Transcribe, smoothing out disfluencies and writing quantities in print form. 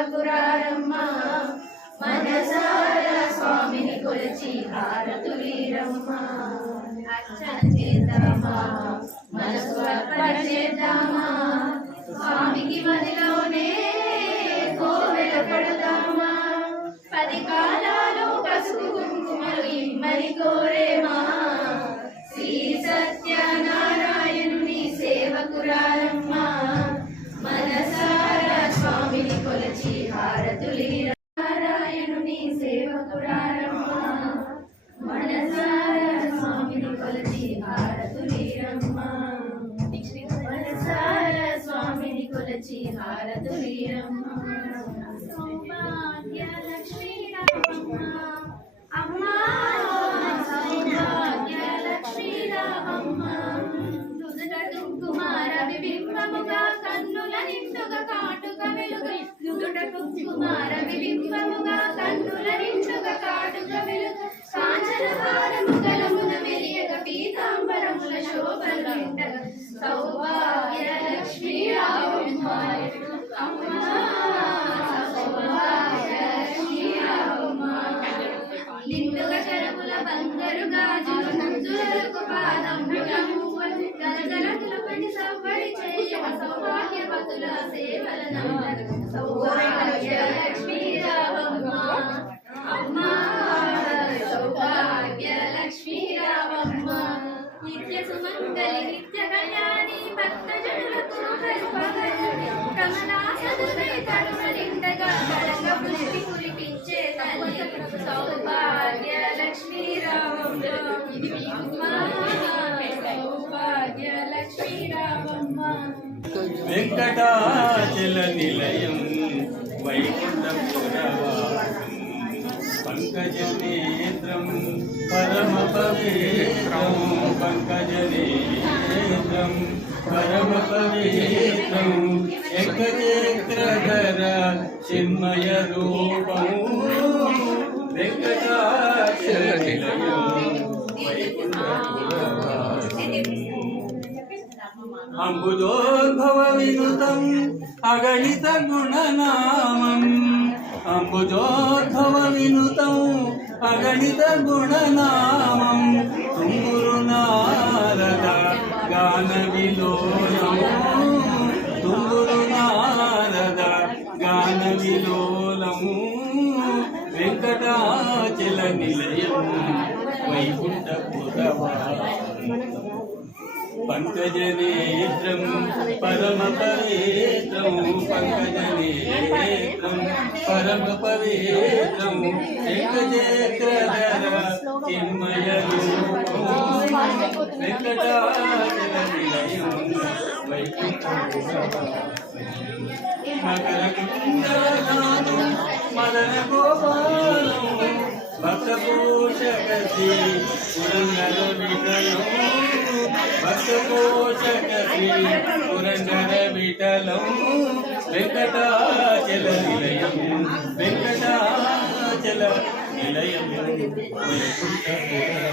సేవకురారమ్మా మనసారా స్వామిని కొలిచి హారతులీరమ్మా అర్చన చేద్దామా మనసు అర్పణ చేద్దామా స్వామికి మదిలోనే కోవెల పడదామా 10 కాలాలు పసుపు కుంకుమలు ఇమ్మని కోరేమా శ్రీ సత్యనారాయణుని సేవకురారమ్మా మనసారా స్వామిని కొలిచి హారతులీర నారాయణుని సేవకురారమ్మా మనసారా స్వామిని కొలిచి హారతులీరమ్మా మనసారా స్వామిని కొలిచి హారతులీరమ్మా సౌభాగ్య లక్ష్మీ అమ్మా సౌభాగ్య లక్ష్మీ రామమ్మా కుమార విబింబముగా కన్నుల నిండుగా కాటుక వెలుగు నుదుట కుమార విబింబముగా కన్నుల నిండుగా కాటుక వెలుగు కాంచన హారము గలమున మెరియగ పీతాంబరముల శోభలు నిండగా సౌభాగ్య లక్ష్మీ రామమ్మ అమ్మా సౌభాగ్య లక్ష్మీ రామమ్మ నిండుగా చెరముల బంగారు గాజులు నంజులకు పాదములము గలగలగలపడి సవ్వడి చేయవ సౌభాగ్యవతుల సేవల సౌభాగ్య లక్ష్మీ రామమ్మ అమ్మా సౌభాగ్య లక్ష్మీ రామమ్మ నిత్య సుమంగళి నిత్య కళ్యాణి భక్త జనులకు కమలాసదులై తడుమలిండగా కళంగ పుష్టి కురిపించే తల్లి సౌభాగ్య లక్ష్మీ రామమ్మ సౌభాగ్య లక్ష్మీ రామమ్మ వెంకటాచల నిలయం వైకుంఠపురవాసం పంకజనేత్రం పరమ పవిత్రం పంకజనేత్రం పరమ పవిత్రం ఏకచక్రధర చిన్మయ రూపం వెంకటాచల నిలయం వైకుంఠపురవాసం అంబుజోద్భవ వినుతం అగణిత గుణనామం అంబుజోద్భవ వినుతం అగణిత గుణనామం తుంగురు నారద గాన విలోలము తుంగురు నారద గాన విలోలము వెంకటాచల నిలయం వైకుంఠపురవాసం పంకజనేత్రం పరమ పవిత్రం పంకజనేత్రం పరమ పవిత్రం ఏకచక్రధర చిన్మయ రూపం వెంకటాచల నిలయం వైకుంఠపురవాసం మకర కుండలాను మదన గోపాలం భక్త పోషక శ్రీ పురందర విఠలం భక్త పోషక శ్రీ పురందర విఠలం వెంకటాచల నిలయం వెంకటాచల నిలయం వైకుంఠపురవాసం